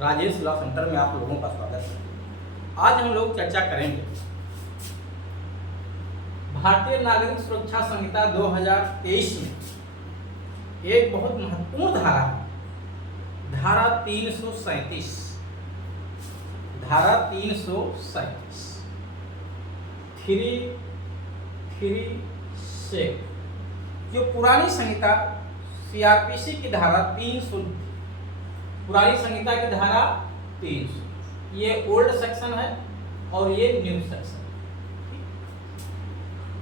Rajesh law centre में आप लोगों का स्वागत है। आज हम लोग चर्चा करेंगे भारतीय नागरिक सुरक्षा संहिता 2023 में एक बहुत महत्वपूर्ण धारा है, धारा 337। धारा 337 336 जो पुरानी संहिता सीआरपीसी की धारा 300, पुरानी संहिता की धारा 300, ये ओल्ड सेक्शन है और ये न्यू सेक्शन।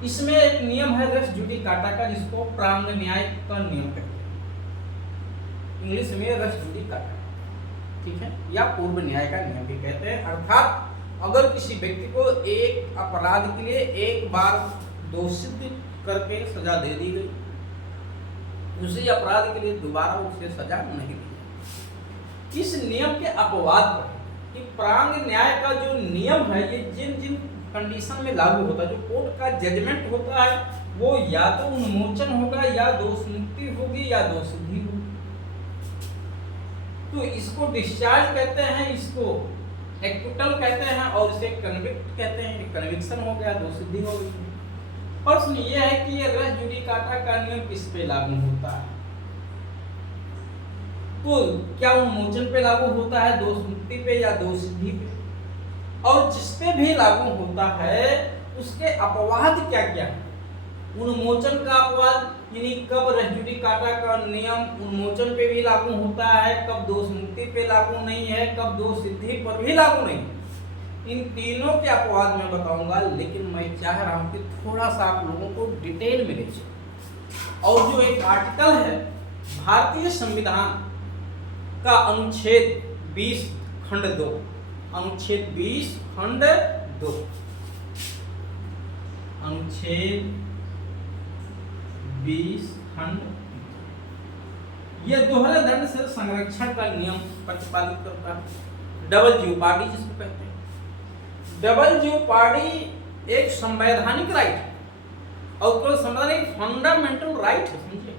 इसमें एक नियम है रेस जुडिकाटा का, जिसको प्रारंभ न्याय का नियम कहते हैं, इंग्लिश में रेस जुडिकाटा, ठीक है, या पूर्व न्याय का नियम भी कहते हैं। अर्थात अगर किसी व्यक्ति को एक अपराध के लिए एक बार दोषित करके सजा दे दी गई, उसी अपराध के लिए दोबारा उसे सजा नहीं दी। इस नियम के अपवाद पर कि प्रारंभ न्याय का जो नियम है ये जिन जिन कंडीशन में लागू होता है, जो कोर्ट का जजमेंट होता है वो या तो उन्मोचन होगा, या दोष मुक्ति होगी, या दोषसिद्धि होगी। तो इसको डिस्चार्ज कहते हैं, इसको एक्विटल कहते हैं और इसे कन्विक्ट कहते हैं। कन्विक्शन हो गया, दोषसिद्धि हो गई। प्रश्न ये है कि ये रेस जुडिकाटा का नियम किस पे लागू होता है? तो क्या उन्मोचन पे लागू होता है, दोष मुक्ति पे, या दोषसिद्धि पे? और जिस पे भी लागू होता है उसके अपवाद क्या क्या है? उन्मोचन का अपवाद यानी कब रेस जुडिकाटा का नियम उन्मोचन पे भी लागू होता है, कब दोष मुक्ति पे लागू नहीं है, कब दोषसिद्धि पर भी लागू नहीं है। इन तीनों के अपवाद मैं बताऊंगा, लेकिन मैं चाह रहा हूं कि थोड़ा सा आप लोगों को डिटेल में देखिए। और जो एक आर्टिकल है भारतीय संविधान का अनुच्छेद 20 खंड 2, अनुच्छेद 20 खंड 2, अनुच्छेद 20 खंड, यह दोहरे दंड से संरक्षण का नियम प्रतिपादित करता है। डबल ज्योपार्डी जिसको कहते हैं। डबल ज्योपार्डी एक संवैधानिक राइट है और केवल संवैधानिक फंडामेंटल राइट है, समझिए।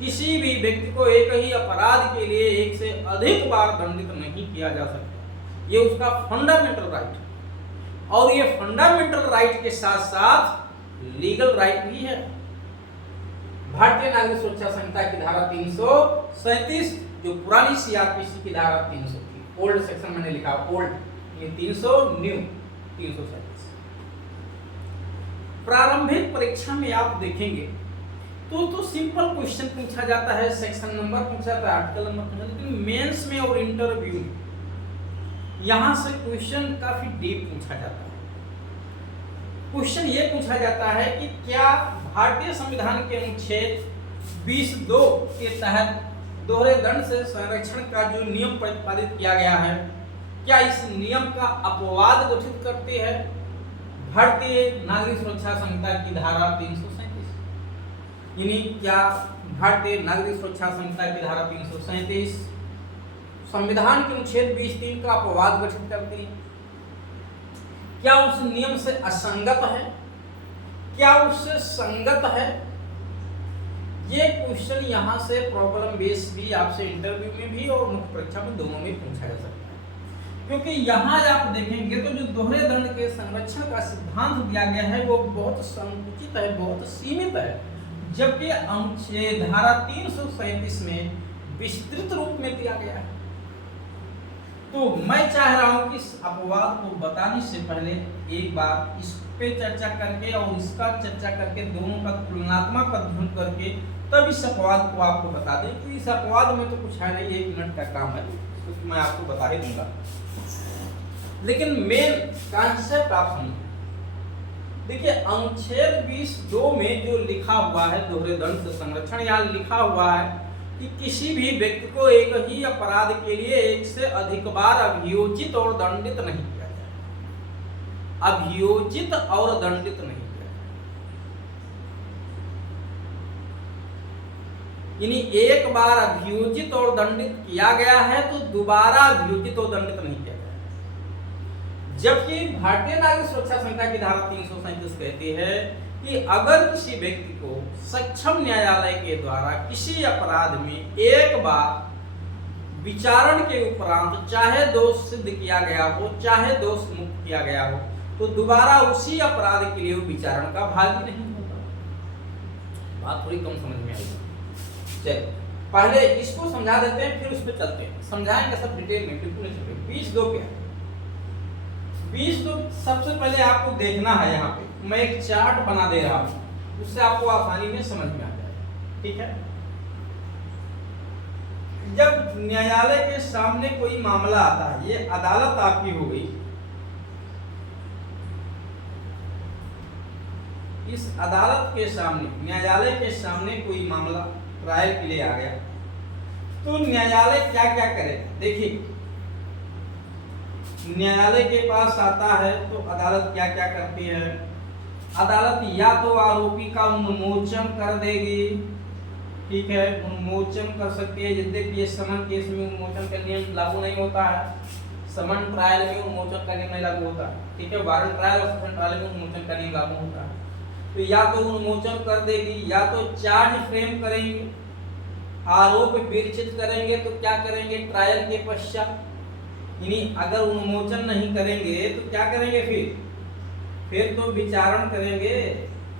किसी भी व्यक्ति को एक ही अपराध के लिए एक से अधिक बार दंडित नहीं किया जा सकता, ये उसका फंडामेंटल राइट है। और ये फंडामेंटल राइट के साथ साथ लीगल राइट भी है। भारतीय नागरिक सुरक्षा संहिता की धारा 337 जो पुरानी सीआरपीसी की धारा 300 थी, ओल्ड सेक्शन मैंने लिखा ओल्ड, ये 300 न्यू 337। प्रारंभिक परीक्षा में आप देखेंगे तो सिंपल क्वेश्चन पूछा जाता है, सेक्शन नंबर पूछा जाता है, आर्टिकल नंबर पूछा जाता है, लेकिन मेंस में और इंटरव्यू में यहां से क्वेश्चन काफी डीप पूछा जाता है। क्वेश्चन ये पूछा जाता है कि क्या भारतीय संविधान के अनुच्छेद 20(2) के तहत दोहरे दंड से संरक्षण का जो नियम प्रतिपादित किया गया है, क्या इस नियम का अपवाद गठित करती है भारतीय नागरिक सुरक्षा संहिता की धारा 337? यानी क्या भारतीय नागरिक सुरक्षा संहिता की धारा 337 संविधान के अनुच्छेद 20(3) का अपवाद गठित करती है? क्या उस नियम से असंगत है, क्या उससे संगत है? ये क्वेश्चन यहाँ से प्रॉब्लम बेस भी आपसे इंटरव्यू में भी और मुख्य परीक्षा में दोनों में पूछा जा सकता है। क्योंकि यहाँ आप देखेंगे तो जो दोहरे दंड के संरक्षण का सिद्धांत दिया गया है वो बहुत संकुचित है, बहुत सीमित है, जबकि अनुच्छेद धारा 337 में विस्तृत रूप में दिया गया है। तो मैं चाह रहा हूं कि इस अपवाद को बताने से पहले एक बार इस पे चर्चा करके और इसका चर्चा करके दोनों का तुलनात्मक अध्ययन करके तब इस अपवाद को आपको बता दें। कि इस अपवाद में तो कुछ है नहीं, 1 मिनट का काम है, तो मैं आपको बता ही दूंगा, लेकिन मेन कॉन्सेप्ट आप समझिए। देखिए अनुच्छेद 20(2) में जो लिखा हुआ है दोहरे दंड से संरक्षण, यहाँ लिखा हुआ है कि किसी भी व्यक्ति को एक ही अपराध के लिए एक से अधिक बार अभियोजित और दंडित नहीं किया जाए। अभियोजित और दंडित नहीं किया जाए, यानी एक बार अभियोजित और दंडित किया गया है तो दोबारा अभियोजित और दंडित नहीं किया जाए। जबकि भारतीय नागरिक सुरक्षा संहिता की धारा 337 कहती है कि अगर किसी व्यक्ति को सक्षम न्यायालय के द्वारा किसी अपराध में एक बार विचारण के उपरांत चाहे दोष सिद्ध किया गया हो चाहे दोष मुक्त किया गया हो तो दोबारा उसी अपराध के लिए विचारण का भागी नहीं होगा। बात थोड़ी कम समझ में आई। चलिए पहले इसको समझा देते हैं फिर उस पर चलते हैं, समझाएंगे सब डिटेल में, बिल्कुल नहीं छोड़ेंगे। 20(2) क्या है? 20(2) सबसे पहले आपको देखना है, यहाँ पे मैं एक चार्ट बना दे रहा हूँ, उससे आपको आसानी में समझ में आ जाएगा। ठीक है, जब न्यायालय के सामने कोई मामला आता है, ये अदालत आपकी हो गई, इस अदालत के सामने न्यायालय के सामने कोई मामला ट्रायल के लिए आ गया तो न्यायालय क्या क्या करेगा? देखिए न्यायालय के पास आता है तो अदालत क्या क्या करती है? अदालत या तो आरोपी का उन्मोचन कर देगी, ठीक है, उन्मोचन कर सकती है, यद्यपि ये समन केस में उन्मोचन का नियम लागू नहीं होता है, समन ट्रायल में उन्मोचन का नियम नहीं लागू होता है, ठीक है, वारंट ट्रायल और सफल ट्रायल में उन्मोचन का नियम लागू होता है। तो या तो उन्मोचन कर देगी या तो चार्ज फ्रेम करेंगे, आरोप विरचित करेंगे। तो क्या करेंगे ट्रायल के पश्चात? यानी अगर उन्मोचन नहीं करेंगे तो क्या करेंगे? फिर तो विचारण करेंगे।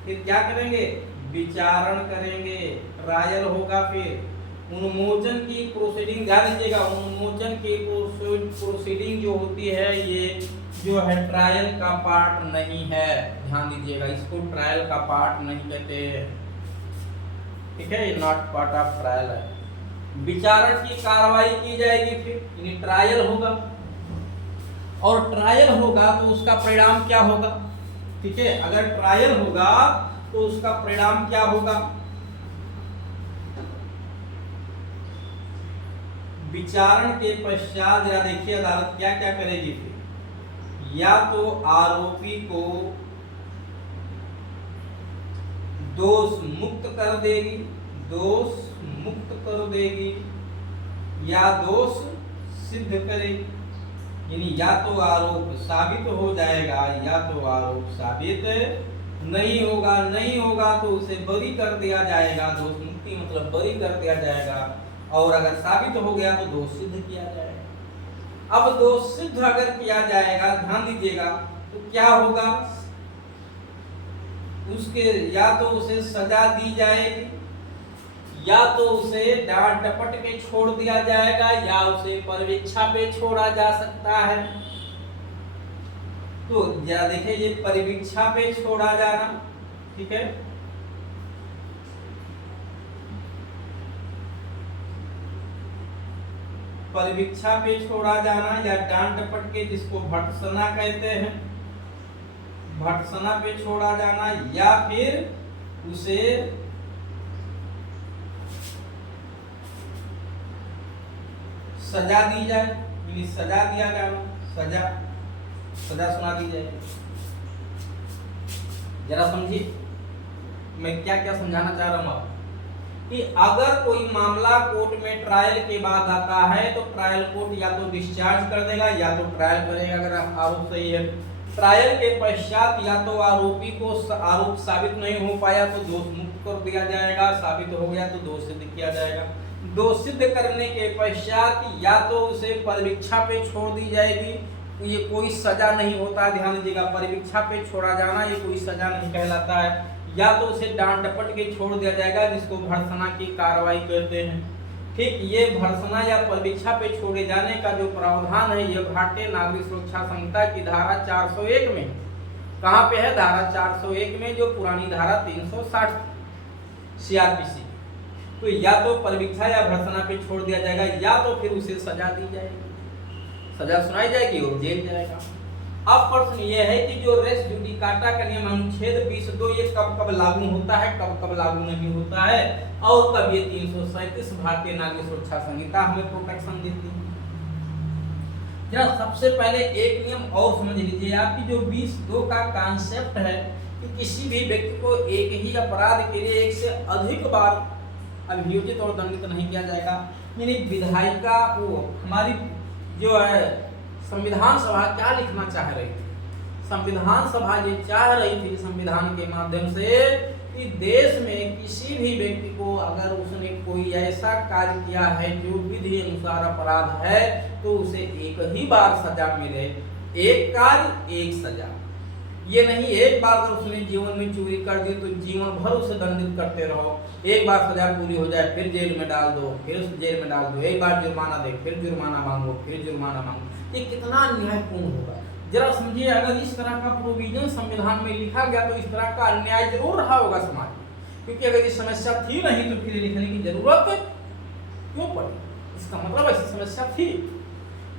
फिर क्या करेंगे? विचारण करेंगे, ट्रायल होगा। फिर उन्मोचन की प्रोसीडिंग ध्यान दीजिएगा, उन्मोचन की प्रोसीडिंग जो होती है ये जो है ट्रायल का पार्ट नहीं है, ध्यान दीजिएगा, इसको ट्रायल का पार्ट नहीं कहते, ठीक है, ये नॉट पार्ट ऑफ ट्रायल है। विचारण की कार्रवाई की जाएगी, फिर यानी ट्रायल होगा, और ट्रायल होगा तो उसका परिणाम क्या होगा? ठीक है, अगर ट्रायल होगा तो उसका परिणाम क्या होगा? विचारण के पश्चात जरा देखिए अदालत क्या क्या करेगी। फिर या तो आरोपी को दोष मुक्त कर देगी, दोष मुक्त कर देगी, या दोष सिद्ध करेगी। यानी या तो आरोप साबित हो जाएगा या तो आरोप साबित नहीं होगा, नहीं होगा तो उसे बरी कर दिया जाएगा, दोष मुक्ति मतलब बरी कर दिया जाएगा, और अगर साबित हो गया तो दोष सिद्ध किया जाएगा। अब दोष सिद्ध अगर किया जाएगा, ध्यान दीजिएगा, तो क्या होगा? उसके या तो उसे सजा दी जाएगी, या तो उसे डांट डपट के छोड़ दिया जाएगा, या उसे परिवीक्षा पे छोड़ा जा सकता है। तो जरा देखिए ये परिवीक्षा पे छोड़ा जाना, ठीक है, परिवीक्षा पे छोड़ा जाना, या डांट डपट के जिसको भर्त्सना कहते हैं, भर्त्सना पे छोड़ा जाना, या फिर उसे सजा दी जाए, यानी सजा दिया जाना, सजा सुना दी जाए। जरा समझिए मैं क्या क्या समझाना चाह रहा हूं आपको, कि अगर कोई मामला कोर्ट में ट्रायल के बाद आता है तो ट्रायल कोर्ट या तो डिस्चार्ज कर देगा या तो ट्रायल करेगा अगर आरोप सही है। ट्रायल के पश्चात या तो आरोपी को आरोप साबित नहीं हो पाया तो दोष मुक्त कर दिया जाएगा, साबित हो गया तो दोष सिद्ध किया जाएगा। दोष सिद्ध करने के पश्चात या तो उसे परिवीक्षा पे छोड़ दी जाएगी, ये कोई सजा नहीं होता है, ध्यान दीजिएगा, परिवीक्षा पे छोड़ा जाना ये कोई सजा नहीं कहलाता है, या तो उसे डांट डपट के छोड़ दिया जाएगा जिसको भर्त्सना की कार्रवाई कहते हैं। ठीक, ये भर्त्सना या परिवीक्षा पे छोड़े जाने का जो प्रावधान है ये भारतीय नागरिक सुरक्षा संहिता की धारा 401 में, कहाँ पे है? धारा 401 में, जो पुरानी धारा 360 CRPC। तो या तो परिवीक्षा या भर्त्सना पे छोड़ दिया जाएगा, या तो फिर उसे सजा दी जाएगी, सजा सुनाई जाएगी और जेल जाएगा। अब प्रश्न ये है कि जो रेस जुडिकाटा का नियम अनुच्छेद 20(2) ये कब कब लागू होता है, कब कब लागू नहीं होता है, और कब ये 337 भारतीय नागरिक सुरक्षा संहिता हमें प्रोटेक्शन देती है। जरा सबसे पहले एक नियम और समझ लीजिए, आपकी जो 20(2) का कॉन्सेप्ट है कि किसी भी व्यक्ति को एक ही अपराध के लिए एक से अधिक बार अभियोजित और दंडित नहीं किया जाएगा। यानी विधायिका वो हमारी जो है संविधान सभा क्या लिखना चाह रही थी? संविधान सभा ये चाह रही थी संविधान के माध्यम से कि कि देश में किसी भी व्यक्ति को अगर उसने कोई ऐसा कार्य किया है जो विधि अनुसार अपराध है तो उसे एक ही बार सजा मिले, एक कार्य एक सजा। ये नहीं एक बार अगर उसने जीवन में चोरी कर दी तो जीवन भर उसे दंडित करते रहो, एक बार सजा पूरी हो जाए फिर जेल में डाल दो, फिर उस जेल में डाल दो, एक बार जुर्माना दे फिर जुर्माना मांगो, फिर जुर्माना मांगो। ये कितना अन्यायपूर्ण होगा। जरा समझिए, अगर इस तरह का प्रोविजन संविधान में लिखा गया तो इस तरह का अन्याय जरूर रहा होगा समाज में, क्योंकि अगर ये समस्या थी नहीं तो फिर लिखने की जरूरत क्यों पड़ी? इसका मतलब ऐसी समस्या थी।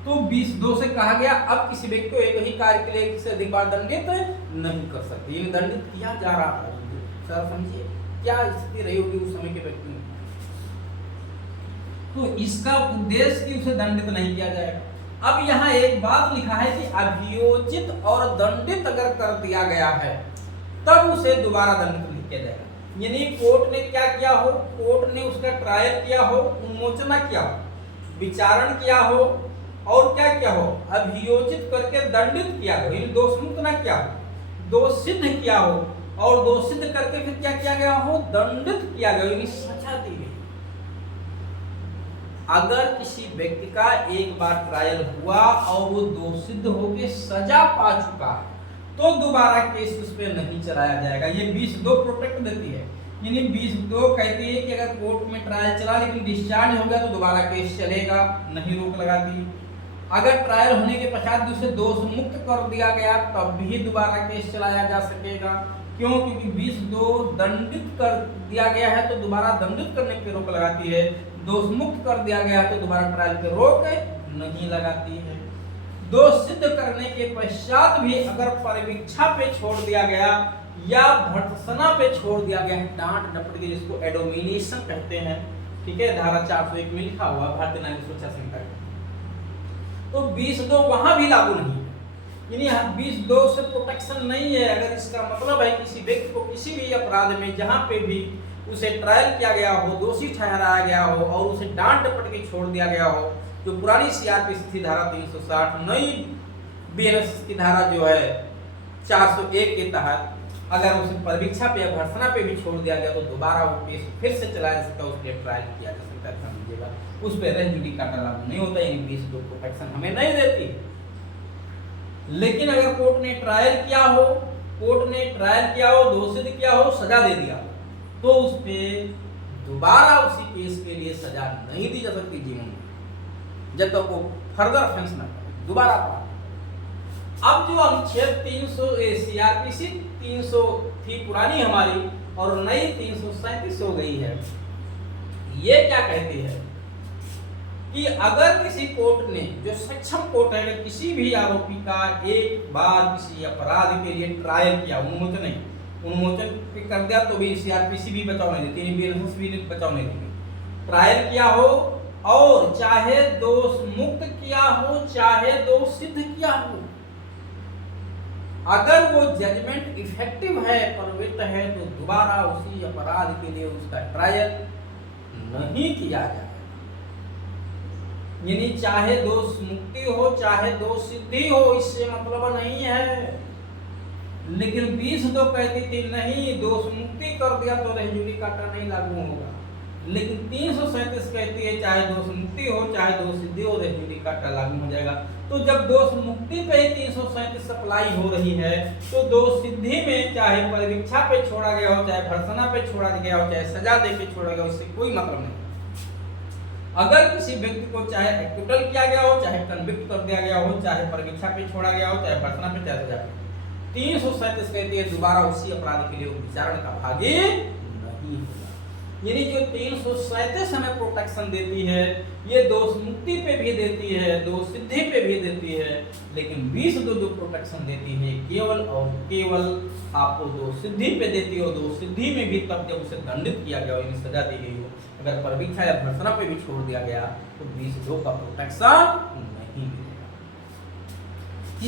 तो 20(2) से कहा गया अब किसी व्यक्ति को एक ही कार्य के लिए एक से अधिक बार दंडित नहीं कर सकते, ये दंडित किया जा रहा था। सर समझिए क्या स्थिति रही होगी उस समय के व्यक्ति में। तो इसका उद्देश्य कि उसे दंडित नहीं किया जाएगा। अब यहाँ एक बात लिखा है कि अभियोजित और दंडित अगर कर दिया गया है तब उसे दोबारा दंडित नहीं किया जाएगा। यानी कोर्ट ने क्या किया हो, कोर्ट ने उसका ट्रायल किया हो, उन्मोचना किया हो, विचारण किया हो और क्या किया हो, अभियोजित करके दंडित किया हो, यानी दोषमुक्त ना किया हो, दोष सिद्ध किया हो और दोष सिद्ध करके फिर क्या किया गया हो, दंडित किया गया, यानी सजा दी गई। अगर किसी व्यक्ति का एक बार ट्रायल हुआ और वो दोष सिद्ध होकर सजा पा चुका है तो दोबारा केस उस पर नहीं चलाया जाएगा। ये 20(2) प्रोटेक्ट देती है, यानी 20(2) कहती है कि अगर कोर्ट में ट्रायल चला लेकिन डिस्चार्ज हो गया तो दोबारा केस चलेगा, नहीं रोक लगाती। अगर ट्रायल होने के पश्चात उसे दोष मुक्त कर दिया गया तब भी दोबारा केस चलाया जा सकेगा। क्यों? क्योंकि 20(2) दंडित कर दिया गया है तो दोबारा दंडित करने पे रोक लगाती है, दोष मुक्त कर दिया गया तो दोबारा ट्रायल पे रोक नहीं लगाती है। दोष सिद्ध करने के पश्चात भी अगर परिवीक्षा पे छोड़ दिया गया या भर्त्सना पे छोड़ दिया गया, डांट डपट के जिसको एडोमिनेशन कहते हैं, ठीक है, धारा 401 में लिखा हुआ भारतीय न्यायिक सुरक्षा संहिता, तो 20(2) वहां भी लागू नहीं है, यानी 20(2) से प्रोटेक्शन नहीं है। अगर इसका मतलब है किसी व्यक्ति को किसी भी अपराध में जहां पे भी उसे ट्रायल किया गया हो, दोषी ठहराया गया हो और उसे डांट डपट के छोड़ दिया गया हो, जो पुरानी सीआरपीसी थी धारा 360, नई बीएनएस की धारा जो है 401 के तहत अगर उसे परीक्षा पे या भर्त्सना पे भी छोड़ दिया गया तो दोबारा वो केस फिर से चलाया जा सकता है, उसके ट्रायल किया जा सकता है, समझिएगा। उस पर रेस जुडिकाटा लागू नहीं होता, यानी 20(2) प्रोटेक्शन हमें नहीं देती। लेकिन अगर कोर्ट ने ट्रायल किया हो, दोष सिद्ध किया हो, सजा दे दिया तो उस पर दोबारा उसी केस के लिए सजा नहीं दी जा सकती जीवन में, जब तक वो फर्दर ऑफेंस ना करे, दोबारा पार। अब जो अनुच्छेद 300 सीआरपीसी 300 थी पुरानी हमारी और नई 337 हो गई है, ये क्या कहती है कि अगर किसी कोर्ट ने, जो सक्षम कोर्ट है, अगर किसी भी आरोपी का एक बार किसी अपराध के लिए ट्रायल किया, उन्मोचन कर दिया तो भी सीआरपीसी भी बचाव नहीं देती, बीएनएस भी बचाव नहीं देती, ट्रायल किया हो और चाहे दोष मुक्त किया हो चाहे दोष सिद्ध किया हो, अगर वो जजमेंट इफेक्टिव है, प्रवृत्त है, तो दोबारा उसी अपराध के लिए उसका ट्रायल नहीं किया जाए। यानी चाहे दोष मुक्ति हो चाहे दोष सिद्धि हो, इससे मतलब नहीं है। लेकिन 20(2) कहती थी नहीं, दोष मुक्ति कर दिया तो रेस जुडिकाटा नहीं लागू होगा, लेकिन 337 कहती है चाहे दोष मुक्ति हो चाहे दोष सिद्धि हो, रेस जुडिकाटा लागू हो जाएगा। तो जब दोष मुक्ति पे ही 337 अप्लाई हो रही है तो दोष सिद्धि में चाहे परीक्षा पे छोड़ा गया हो, चाहे भर्त्सना पे छोड़ा गया हो, चाहे सजा दे के छोड़ा गया हो, इससे कोई मतलब नहीं। अगर किसी व्यक्ति को चाहे एक्विटल किया गया हो, चाहे कन्विक्ट कर दिया गया हो, चाहे परीक्षा पे छोड़ा गया हो, चाहे भर्त्सना पे, चाहे सजा पे, 337 कहती है दोबारा उसी अपराध के लिए विचारण का भागी नहीं होगा। यानी जो 337 हमें प्रोटेक्शन देती है, ये दोष मुक्ति पे भी देती है, दोष सिद्धि पे भी देती है, लेकिन 20(2) जो प्रोटेक्शन देती है केवल और केवल आपको दोष सिद्धि पे देती है, और दोष सिद्धि में भी तब जब उसे दंडित किया गया हो, यानी सजा दी गई हो। अगर परीक्षा या भर्त्सना पे भी छोड़ दिया गया तो 20(2) का प्रोटेक्शन नहीं मिलेगा।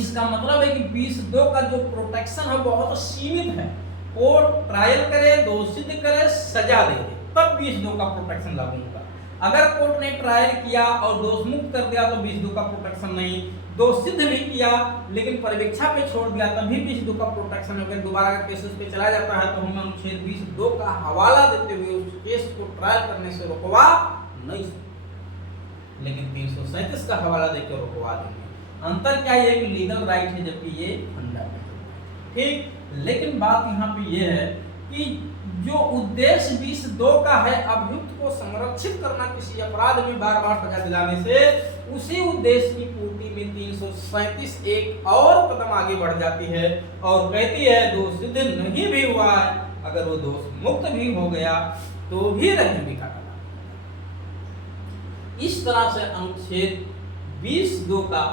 इसका मतलब है कि 20(2) का जो प्रोटेक्शन है बहुत सीमित है। कोर्ट ट्रायल करे, दोष सिद्ध करे, सजा दे दे, तब 20(2) का प्रोटेक्शन लागू होगा। अगर कोर्ट ने ट्रायल किया और दोष मुक्त कर दिया तो 20(2) का प्रोटेक्शन नहीं, दो सिद्ध भी किया लेकिन परीक्षा पे छोड़ दिया, तभी 20(2) का प्रोटेक्शन हो गया। दोबारा अगर केसेस पे चला जाता है तो हमें अनुच्छेद 20(2) का हवाला देते हुए उस केस को ट्रायल करने से रोकवा नहीं सकते, लेकिन 337 का हवाला देकर रोकवा देंगे। अंतर क्या है कि लीगल राइट है जबकि ये फंडामेंटल। ठीक, लेकिन बात यहाँ पे ये है कि जो उद्देश्य 20(2) का है अभियुक्त को संरक्षित करना किसी अपराध में बार बार सजा दिलाने से, उसी उद्देश्य की पूर्ति में 337 एक और कदम आगे बढ़ जाती है और कहती है दोष सिद्ध नहीं भी हुआ है, अगर वो दोष मुक्त भी हो गया तो भी रेजिड्यू काटा। इस तरह से अनुच्छेद 20(2) का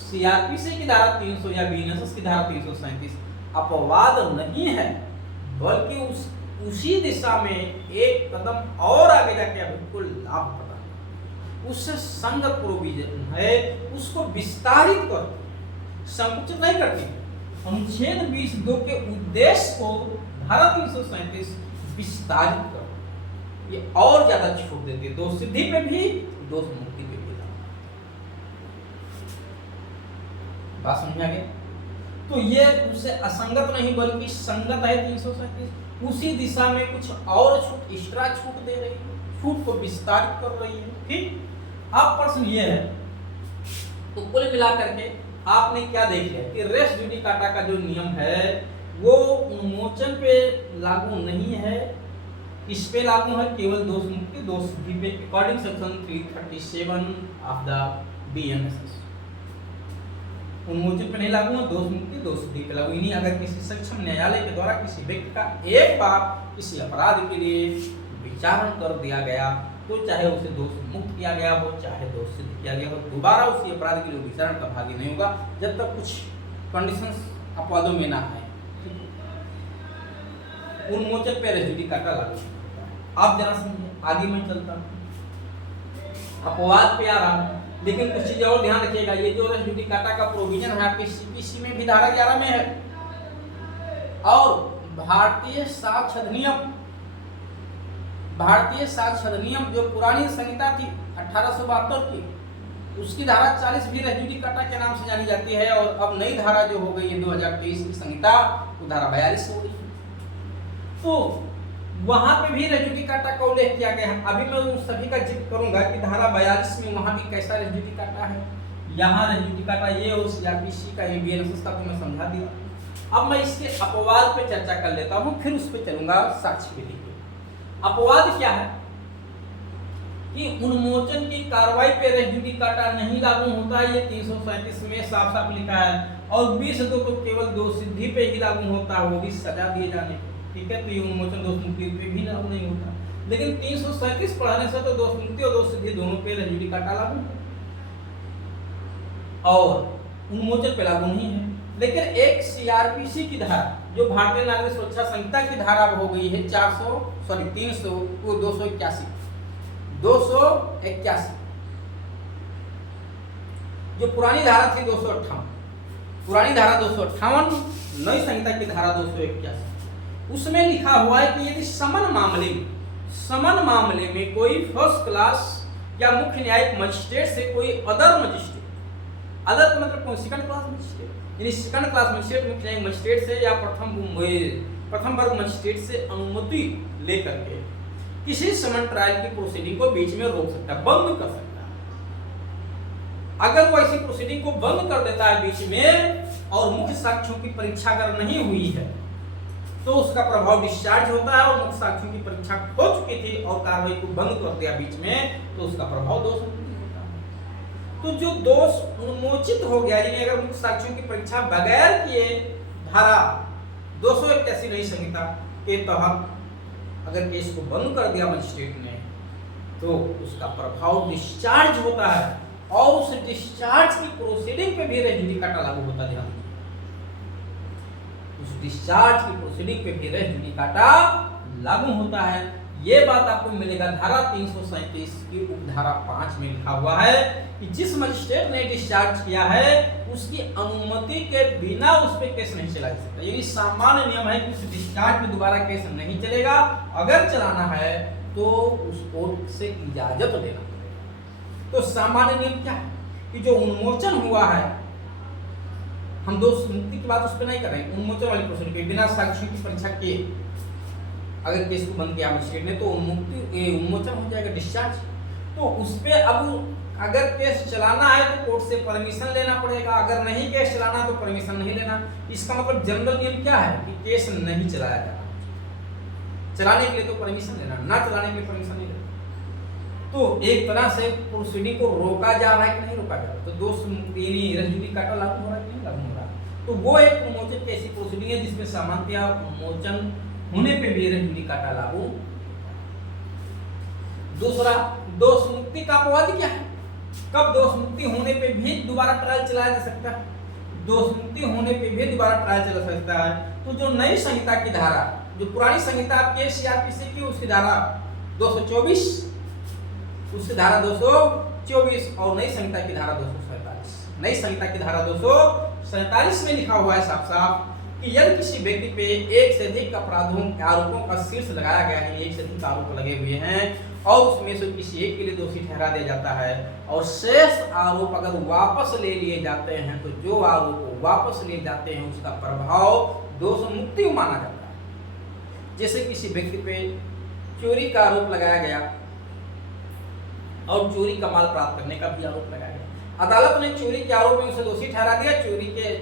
सीआरपीसी की धारा 300 या बीएनएसएस की धारा 337 अपवाद नहीं है, बल्कि उसी दिशा में एक कदम और आगे जाके बिल्कुल लाभ प्रदान, उससे संगत प्रोविजन है, उसको विस्तारित करती, संकुचित नहीं करती। अनुच्छेद 20(2) के उद्देश्य को धारा 337 विस्तारित कर ये और ज्यादा छूट देती है, दोष सिद्धि पे भी दोष मुक्ति पे भी। बात समझ में आ गई? तो ये उससे असंगत नहीं बल्कि संगत है 337, उसी दिशा में कुछ और छूट, एक्स्ट्रा छूट दे रही है, छूट को विस्तारित कर रही है। ठीक, अब प्रश्न ये है, तो कुल मिलाकर के आपने क्या देख लिया कि रेस जुडिकाटा का जो नियम है वो उन्मोचन पे लागू नहीं है, इस पे लागू है केवल दोष मुक्ति दोष सिद्धि पे, according section 337 of the BNSS. उन्मोचन पे नहीं लागू है, दोष मुक्ति दोष सिद्धि पे लागू। इन्हीं अगर किसी सक्षम न्यायालय के द्वारा किसी व्यक्ति का एक बार किसी अपराध के लिए विचारण कर दिया गया तो चाहे उसे दोष मुक्त किया गया हो चाहे दोष सिद्ध किया गया हो, दोबारा उसी अपराध के लिए विचारण का भागी नहीं होगा जब तक कुछ कंडीशंस अपवादों में ना आए। उन्मोचन पे रेस जुडिकाटा लागू होता है। आप जरा समझिए, आगे मैं चलता हूँ, अपवाद पे आ रहा हूँ, लेकिन कुछ चीजें और ध्यान रखिएगा। ये जो रेस जुडिकाटा का प्रोविजन है आपके सीपीसी में भी धारा 11 में है, और भारतीय साक्ष्य अधिनियम जो पुरानी संहिता थी 1872 की, उसकी धारा 40 भी रेस जुडिकाटा के नाम से जानी जाती है, और अब नई धारा जो हो गई है 2023 की संहिता, वो धारा 42 हो गई। तो वहां पे भी रेस जुडिकाटा का उल्लेख किया गया है। अभी मैं उन सभी का जिक्र करूंगा कि धारा 42 में वहां भी कैसा रेस जुडिकाटा है, यहाँ रेस जुडिकाटा ये और सीआरपीसी का बीएनएसएस का तो मैं समझा दिया। अब मैं इसके अपवाद पे चर्चा कर लेता हूँ, फिर उस पे चलूंगा साक्ष्य विधि पे। अपवाद क्या है कि उन्मोचन की कार्रवाई पे रेस जुडिकाटा नहीं लागू होता है, ये 337 में साफ साफ लिखा है, और 20(2) तो केवल दोष सिद्धि पे ही लागू होता है, वो भी सजा दिए जाने पे। ठीक है, तो ये उन्मोचन दोष मुक्ति पे भी लागू नहीं होता, लेकिन 337 पढ़ाने से तो दोष मुक्ति और दोष सिद्धि दोनों पे रेस जुडिकाटा लागू है और उन्मोचन पे लागू नहीं है। लेकिन एक सीआरपीसी की धारा जो भारतीय नागरिक सुरक्षा संहिता की धारा अब हो गई है 281, जो पुरानी धारा थी 258, पुरानी धारा 258, नई संहिता की धारा 281, उसमें लिखा हुआ है कि यदि समन मामले में कोई फर्स्ट क्लास या मुख्य न्यायिक मजिस्ट्रेट से कोई अदर मजिस्ट्रेट, अदर का मतलब कौन, सेकंड क्लास मजिस्ट्रेट, यानी सेकंड क्लास मजिस्ट्रेट मुख्य न्यायिक मजिस्ट्रेट से या प्रथम वर्ग मजिस्ट्रेट से अनुमति लेकर के किसी समन ट्रायल की प्रोसीडिंग को बीच में रोक सकता है, बंद कर सकता है। अगर वो ऐसी प्रोसीडिंग को बंद कर देता है बीच में और मुख्य साक्ष्यों की परीक्षा अगर नहीं हुई है तो उसका प्रभाव डिस्चार्ज होता है, और मुख्य साक्ष्यों की परीक्षा हो चुकी थी और कार्रवाई को बंद कर दिया बीच में, तो उसका प्रभाव दोष होता है। तो जो दोष उन्मोचित हो गया, यानी अगर मुख्य साक्ष्यों की परीक्षा बगैर किए धारा 281 नई संहिता के तहत अगर केस को बंद कर दिया मजिस्ट्रेट ने, तो उसका प्रभाव डिस्चार्ज होता है, और उस डिस्चार्ज की प्रोसीडिंग पे भी रेस जुडिकाटा लागू होता है। ध्यान, उस डिस्चार्ज की प्रोसीडिंग पे भी रेस जुडिकाटा लागू होता है। ये बात आपको मिलेगा धारा 337 की उपधारा 5 में लिखा हुआ है कि जिस मजिस्ट्रेट ने डिस्चार्ज किया है उसकी अनुमति के बिना उस पर केस नहीं चला जा सकता। यानी सामान्य नियम है कि उस डिस्चार्ज में दोबारा केस नहीं चलेगा, अगर चलाना है तो उस कोर्ट से इजाजत लेना पड़ेगा। तो सामान्य नियम क्या है कि जो उन्मोचन हुआ है, हम दोष मुक्ति की बात उस पर नहीं कर रहे हैं, उन्मोचन वाले प्रश्न के बिना साक्ष्यों की परीक्षा किए अगर केस को बंद किया मजिस्ट्रेट ने तो उन्मोचन हो जाएगा, डिस्चार्ज। तो उस पे अब अगर केस चलाना है तो कोर्ट से परमिशन लेना पड़ेगा, अगर नहीं केस चलाना तो परमिशन नहीं लेना। इसका मतलब जनरल नियम क्या है कि केस नहीं चलाया जाना, चलाने के लिए तो परमिशन लेना, ना चलाने के लिए परमिशन नहीं लेना। तो एक तरह से प्रोसीडिंग को रोका जा रहा है कि नहीं रोका जा रहा, तो दोष रेस जुडिकाटा लागू हो रहा है कि नहीं लागू हो रहा। तो वो एक उन्मोचन की ऐसी प्रोसीडिंग है जिसमें सामान्यतया उन्मोचन होने पे भी रेस जुडिकाटा लागू। दूसरा, दोष मुक्ति का अपवाद क्या है, कब दोष मुक्ति होने पे भी दोबारा ट्रायल चलाया जा सकता है, दोष मुक्ति होने पे भी दोबारा ट्रायल चला सकता है। तो जो नई संहिता की धारा, जो पुरानी संहिता आपके सीआरपीसी की उसकी धारा 224, उसकी धारा 224 और नई संहिता की धारा 247, नई संहिता की धारा 247 में लिखा हुआ है साफ साफ कि यदि किसी व्यक्ति पे एक से अधिक अपराधों आरोपों का शीर्ष लगाया गया है, एक से अधिक आरोप लगे हुए हैं और उसमें से किसी एक के लिए दोषी ठहरा दिया जाता है और शेष आरोप अगर वापस ले लिए जाते हैं तो जो आरोप वापस लिए जाते हैं उसका प्रभाव दोष मुक्ति माना जाता है। जैसे किसी व्यक्ति पे चोरी का आरोप लगाया गया और चोरी का माल प्राप्त करने का भी आरोप लगाया गया, अदालत ने चोरी के आरोप में उसे दोषी ठहरा दिया, चोरी के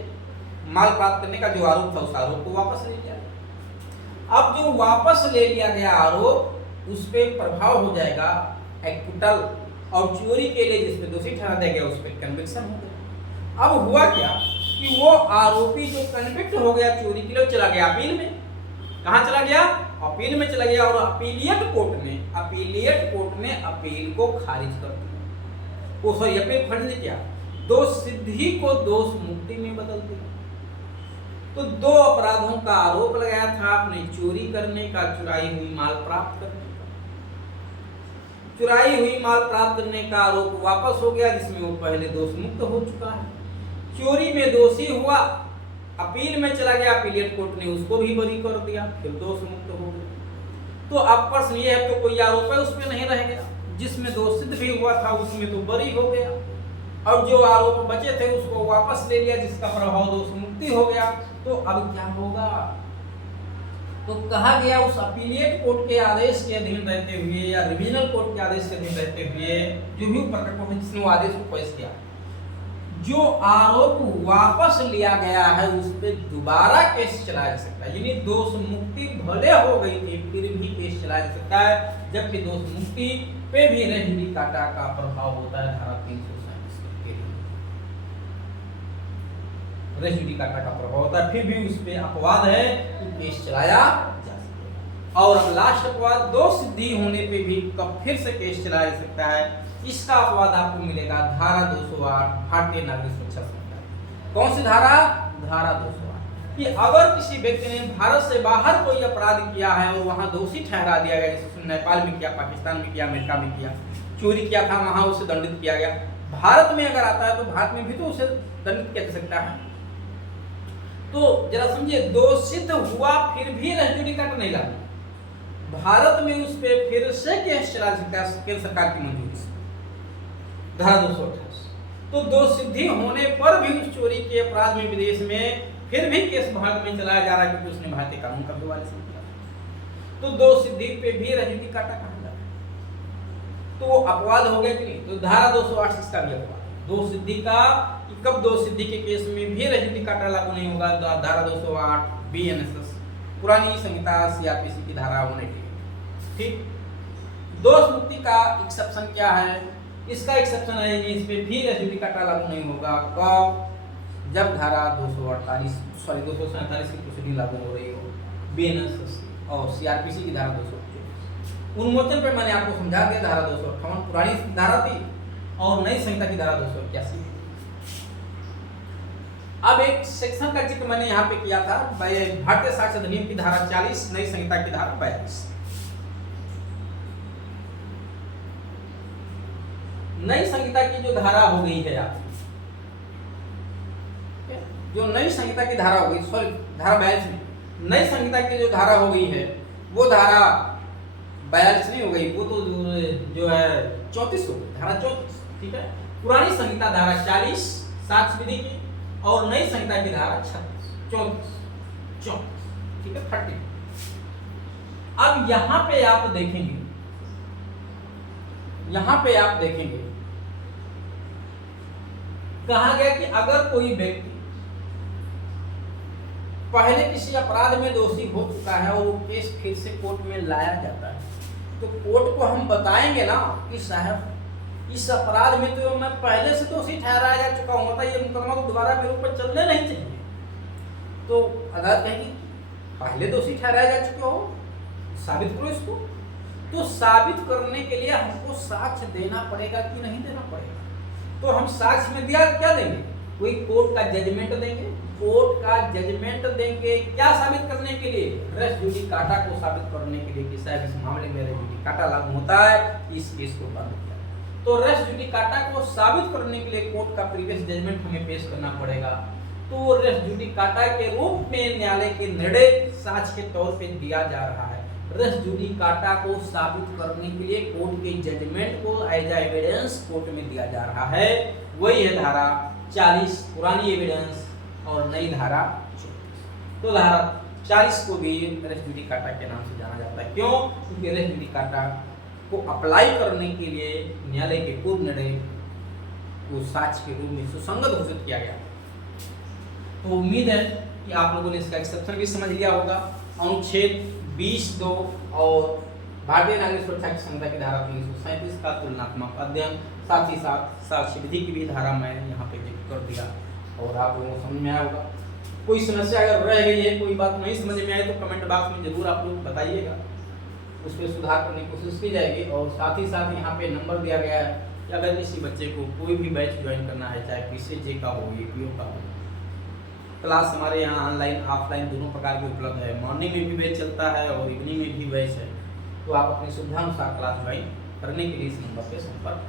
माल प्राप्त करने का जो आरोप था उस आरोप को वापस ले लिया। अब जो वापस ले लिया गया आरोप उस पर प्रभाव हो जाएगा एक्विटल और चोरी के लिए जिसमें दोषी ठहरा दिया गया उस पर कन्विक्शन हो गया। अब हुआ क्या कि वो आरोपी जो कन्विक्ट हो गया चोरी के लिए चला गया अपील में, कहाँ चला गया, अपील में चला गया और अपीलियट कोर्ट ने अपील को खारिज कर दिया। वो सॉरी अपील खारिज ने क्या, दोष सिद्धि को दोष मुक्ति में बदल दिया। तो दो अपराधों का आरोप लगाया था आपने, चोरी करने का, चुराई हुई माल प्राप्त करने का। चुराई हुई माल प्राप्त करने का आरोप वापस हो गया जिसमें वो पहले दोष मुक्त हो चुका है। चोरी में दोषी हुआ, अपील में चला गया, अपीलियट कोर्ट ने उसको भी बरी कर दिया, फिर दोष मुक्त हो गया। तो अब प्रश्न ये है तो कोई आरोप है उसमें नहीं रह गया, जिसमें दोष सिद्ध भी हुआ था उसमें तो बरी हो गया और जो आरोप बचे थे उसको वापस ले लिया जिसका प्रभाव दोष मुक्ति हो गया। तो अब क्या होगा, तो कहा गया उस अपीलियट कोर्ट के आदेश के अधीन रहते हुए या रिविजनल कोर्ट के आदेश के अधीन रहते हुए जो भी प्रकट हो जिसने वो आदेश को पेश किया, जो आरोप वापस लिया गया है उस पर दोबारा केस चलाया जा सकता है। यानी दोष मुक्ति भले हो गई थी फिर भी केस चलाया जा सकता है, जबकि दोष मुक्ति पे भी रेस जुडिकाटा का प्रभाव होता है धारा 337 के लिए, रेस जुडिकाटा का प्रभाव होता है, फिर भी उस पे अपवाद है तो केस चलाया जा सकता है। और अब लास्ट अपवाद, दोष सिद्धि होने पे भी कब फिर से केस चलाया जा सकता है, इसका अपवाद आपको मिलेगा धारा 208 भारतीय नागरिक सुरक्षा संहिता। कौन सी धारा, धारा 208, कि अगर किसी व्यक्ति ने भारत से बाहर कोई अपराध किया है और वहां दोषी ठहरा दिया गया, जैसे नेपाल में किया, पाकिस्तान में किया, अमेरिका में किया, चोरी किया था वहां उसे दंडित किया गया, भारत में अगर आता है तो भारत में भी तो उसे दंडित किया जा सकता है। तो जरा समझिए, दोष सिद्ध हुआ फिर भी रेस जुडिकाटा नहीं लागू, भारत में उस पर फिर से केस चला सकता है केंद्र सरकार की मंजूरी से, धारा 228। तो दोष सिद्धि होने पर भी उस चोरी के अपराध में विदेश में फिर भी केस भारत में चलाया जा रहा है क्योंकि उसने भारतीय कानून का हवाले से किया। तो दोष सिद्धि पे भी रेस जुडिकाटा कहा जाता है। तो वो अपवाद हो गया कि नहीं, तो धारा 208 इसका भी अपवाद, दोष सिद्धि का, कि कब दोष सिद्धि के केस में भी रेस जुडिकाटा लागू नहीं होगा, धारा 208 बीएनएसएस पुरानी संहिता सीआरपीसी की धारा होने के लिए। ठीक, दोष मुक्ति का एक्सेप्शन क्या है, इसका एक्सेप्शन है कि इस पे भी रेस जुडिकाटा लागू नहीं होगा कब, जब धारा 247 की प्रोसीडिंग लागू हो रही हो, बीएनएसएस और सीआरपीसी की धारा 224। उन्मोचन पे मैंने आपको समझा दिया, धारा 258 पुरानी धारा थी और नई संहिता की धारा 281। अब एक सेक्शन का जिक्र मैंने यहाँ पे किया था, भारतीय साक्ष्य अधिनियम की धारा 40, नई संहिता की धारा 42। नई संहिता की जो धारा हो गई है आपकी, जो नई संहिता की धारा हो गई, सॉरी धारा 42 में नई संहिता की जो धारा हो गई है वो धारा 42 नहीं हो गई, वो तो जो है 34 हो गई, धारा 34। ठीक है। पुरानी संहिता धारा 40 साक्ष्य विधि की और नई संहिता की धारा 36 34, ठीक है 30। अब यहां पे आप देखेंगे, यहां पे आप देखेंगे कहा गया कि अगर कोई व्यक्ति पहले किसी अपराध में दोषी हो चुका है और वो केस फिर से कोर्ट में लाया जाता है, तो कोर्ट को हम बताएंगे ना कि साहब इस अपराध में तो मैं पहले से दोषी ठहराया जा चुका हूं, ये मुकदमा तो दोबारा मेरे ऊपर चलने नहीं चाहिए। तो अदालत कहेगी पहले दोषी ठहराया जा चुके हो, साबित करो इसको। तो साबित करने के लिए हमको साक्ष्य देना पड़ेगा कि नहीं देना पड़ेगा? तो हम साक्ष्य में दिया क्या देंगे? कोई कोर्ट का जजमेंट देंगे, कोर्ट का जजमेंट देंगे क्या साबित करने के लिए? रेस जुडिकाटा को साबित करने के लिए कि साहब इस मामले में रेस जुडिकाटा लागू होता है, इस केस को बंद किया। तो रेस जुडिकाटा को साबित करने के लिए कोर्ट का प्रीवियस जजमेंट हमें पेश करना पड़ेगा। तो रेस जुडिकाटा के रूप में न्यायालय के निर्णय साक्ष्य के तौर पे दिया जा रहा है। रेस जुडिकाटा को साबित करने के लिए कोर्ट के जजमेंट को एज एविडेंस कोर्ट में दिया जा रहा है। वही है धारा 40 पुरानी एविडेंस और नई धारा 34। तो धारा 40 को भी रेस जुडिकाटा के नाम से जाना जाता है। क्यों? क्योंकि रेस जुडिकाटा को अप्लाई करने के लिए न्यायालय के पूर्व निर्णय को साक्ष्य के रूप में सुसंगत घोषित किया गया। तो उम्मीद है कि आप लोगों ने इसका एक्सेप्शन भी समझ लिया होगा। अनुच्छेद 20(2) और भारतीय नागरिक सुरक्षा की संहिता की धारा 337 का तुलनात्मक अध्ययन, साथ ही साथ साक्ष्य विधि की भी धारा मैं यहाँ पे जिक्र कर दिया और आप लोगों को समझ में आया होगा। कोई समस्या अगर रह गई है, कोई बात नहीं समझ में आए तो कमेंट बॉक्स में जरूर आप लोग बताइएगा, उस पर सुधार करने की कोशिश की जाएगी। और साथ ही साथ यहाँ पे नंबर दिया गया है कि अगर किसी बच्चे को कोई भी बैच ज्वाइन करना है, चाहे PCJ का हो, APO का हो, क्लास हमारे यहाँ ऑनलाइन ऑफलाइन दोनों प्रकार के उपलब्ध है। मॉर्निंग में भी बैच चलता है और इवनिंग में भी बैच है। तो आप अपनी सुविधा अनुसार क्लास ज्वाइन करने के लिए इस नंबर पर संपर्क